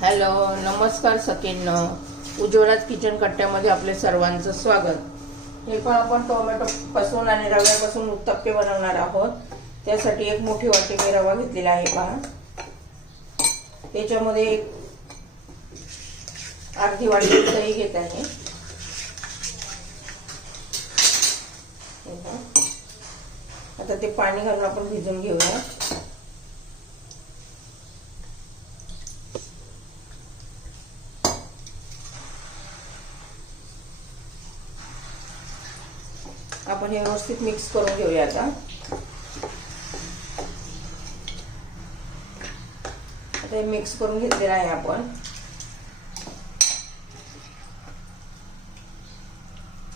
Hello नमस्कार सकीन उज्ज्वलात kitchen कट्ट्यामध्ये आपले सर्वांचं स्वागत. हे पण आपण टोमॅटो पासून आणि रव्यापासून उत्तप्पे बनवणार आहोत. त्यासाठी एक मोठी वाटी मी रवा घेतलेला आहे पहा. त्याच्यामध्ये एक अर्धी वाटी दही घेत आहे. आता ते पाणी घालून आपण भिजून घेऊया. आपण हे व्यवस्थित मिक्स करून घेऊया आता. आता हे मिक्स करून घेतलेलं आहे आपण.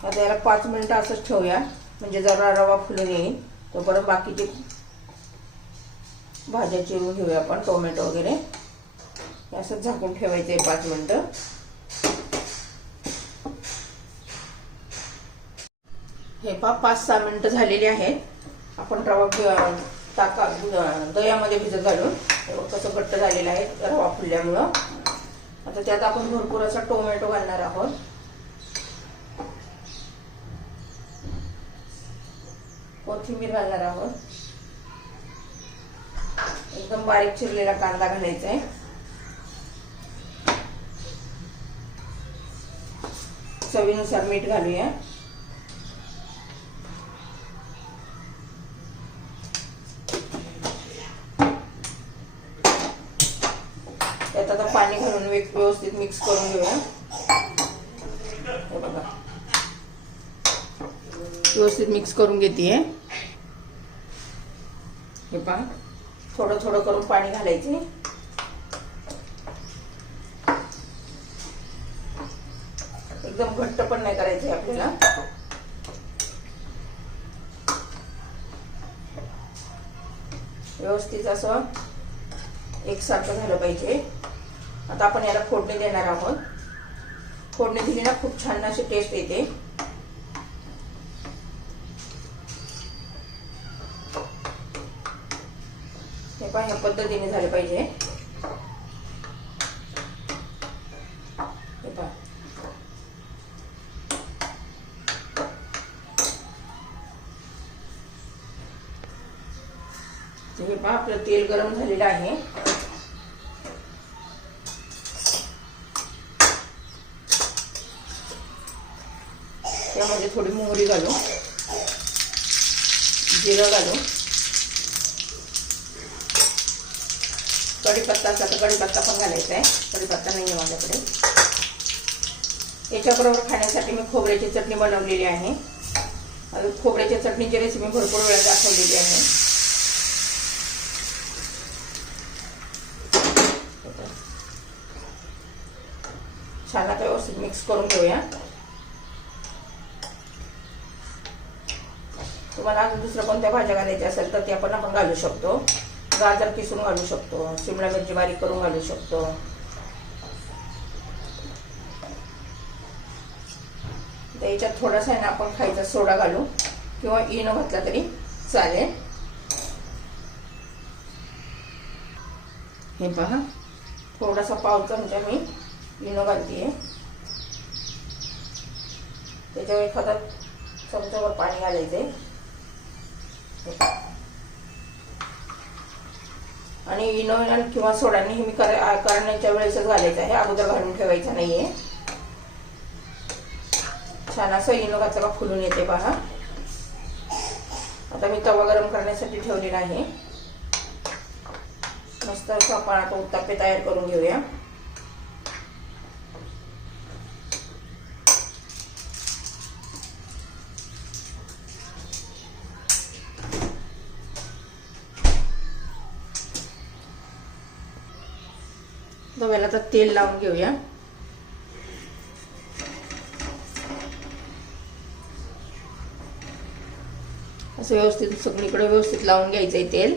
आता याला पाच मिनिटं असंच ठेवूया. म्हणजे जरा रवा फुलून येईल. तोपर्यंत बाकीचे भाज्या चिरून घेऊया आपण टोमॅटो वगैरे. हे असंच झाकून ठेवायचं आहे पाच मिनटं. हे पा पाच सहा मिनिटं झालेली आहेत. आपण रवा ताका दह्यामध्ये भिजत घालून कसं घट्ट झालेलं आहे रवा फुलल्यामुळं. आता त्यात आपण भरपूर असा टोमॅटो घालणार आहोत. कोथिंबीर घालणार आहोत. एकदम बारीक चिरलेला कांदा घालायचा आहे. चवीनुसार मीठ घालूया. व्यवस्थित मिक्स करून घेऊया. बघा. व्यवस्थित मिक्स करून घेते हे पहा. थोडं थोडं करून पाणी घालायचे. एकदम घट्ट पण नाही करायचे आपल्याला. व्यवस्थित असं एकसारखं झालं पाहिजे. आता आपण याला फोडणी देणार आहोत. फोडणी दिली ना खूप छान अशी टेस्ट येते. हे पण ह्या पद्धतीने झाले पाहिजे. हे पहा. हे पहा आपलं तेल गरम झालेलं आहे. त्यामध्ये थोडी मोहरी घालू जिरं घालू कढीपत्ता असा तर कढीपत्ता पण घालायचा आहे कढीपत्ता नाही आहे माझ्याकडे. याच्याबरोबर खाण्यासाठी मी खोबऱ्याची चटणी बनवलेली आहे. खोबऱ्याच्या चटणीची रेसिपी भरपूर वेळा दाखवलेली आहे. छान आता व्यवस्थित मिक्स करून घेऊया. तुम्हाला अजून दुसरं कोणत्या भाज्या घालायच्या असेल तर त्या पण आपण घालू शकतो. गाजर किसून घालू शकतो. शिमला मिरची बारीक करून घालू शकतो. तर याच्यात थोडासा आहे ना आपण खायचा सोडा घालू. किंवा इनो घातला तरी चालेल. हे पहा थोडासा पाव चमचा म्हणजे मी इनो घालते त्याच्यावर एखादा चमच्यावर पाणी घालायचंय. आणि इनो किंवा सोडा नेहमी करण्याच्या वेळेसच घालायचं आहे. अगोदर घालून ठेवायचं नाहीये. छान असं इनो घातलं का फुलून येते पहा. आता मी तवा गरम करण्यासाठी ठेवलेला आहे. मस्त असं आपण आता उत्तापे तयार करून घेऊया. तव्याला आता तेल लावून घेऊया. असं व्यवस्थित सगळीकडे व्यवस्थित लावून घ्यायचं आहे तेल.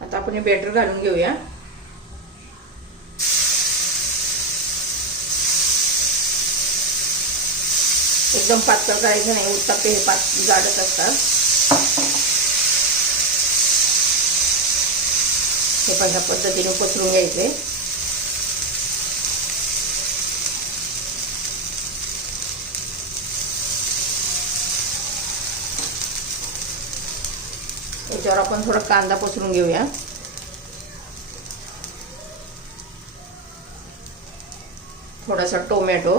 आता आपण हे बॅटर घालून घेऊया. एकदम पातळ करायचं नाही उत्तापे हे पात जाडत असतात. हे पण ह्या पद्धतीने पसरून घ्यायचे. याच्यावर आपण थोडा कांदा पसरून घेऊया. थोडासा टोमॅटो.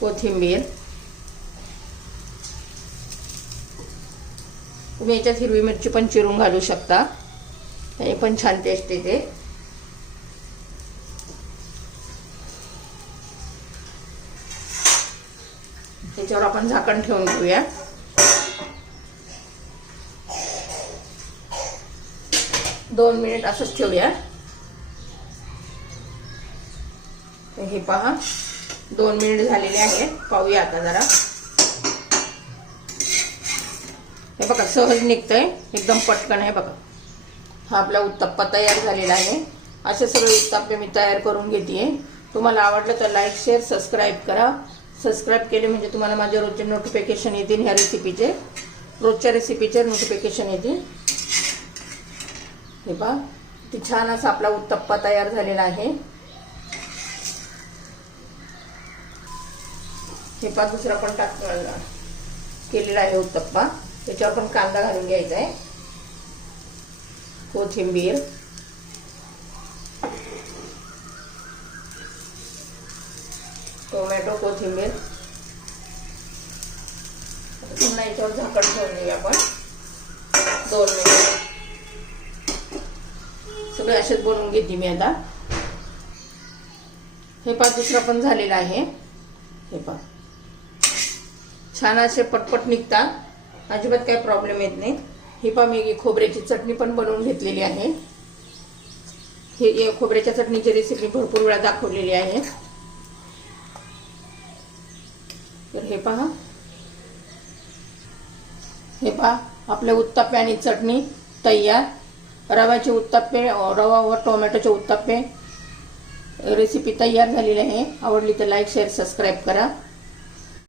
कोथिंबीर. तुम्ही याच्यात हिरवी मिरची पण चिरून घालू शकता. हे पण छान टेस्ट येते. त्याच्यावर आपण झाकण ठेवून घेऊया. दोन मिनिट असंच ठेवूया. हे पहा दोन मिनिट झालेले आहे पाहूया आता जरा. हे बघा सहज निघतंय. एकदम पटकन आहे बघा. हा आपला उत्तप्पा तयार झालेला आहे. असे सगळे उत्तप्पे मी तयार करून घेते तुम्हाला आवडलं तर लाईक शेअर सबस्क्राईब करा. सबस्क्राईब केले म्हणजे तुम्हाला माझ्या रोजचे नोटिफिकेशन येतील ह्या रेसिपीचे रोजच्या रेसिपीचे नोटिफिकेशन येतील. हे पहा ती छान असा आपला उत्तप्पा तयार झालेला आहे. हे पहा दुसरा पण टाक केलेला आहे उत्तप्पा. त्याच्यावर पण कांदा घालून घ्यायचा आहे कोथिंबीर. टोमॅटो कोथिंबीर. पुन्हा याच्यावर झाकण ठेवून देऊया आपण. दोन मिनिट. सगळे असेच बनवून घेते मी आता. हे पा दुसरा पण झालेला आहे. हे पा छान असे पटपट निघतात. अजिबात काही प्रॉब्लेम येत नाही ही पा मी खोबऱ्याची चटणी पण बनवून घेतलेली आहे. हे खोबऱ्याच्या चटणीची रेसिपी भरपूर वेळा दाखवलेली आहे. तर हे पहा. हे पहा आपले उत्तप्पे आणि चटणी तयार. रव्याचे उत्तप्पे रवा व टोमॅटोचे उत्तप्पे. रेसिपी तयार झालेली आहे. आवडली तर लाईक शेअर सबस्क्राईब करा.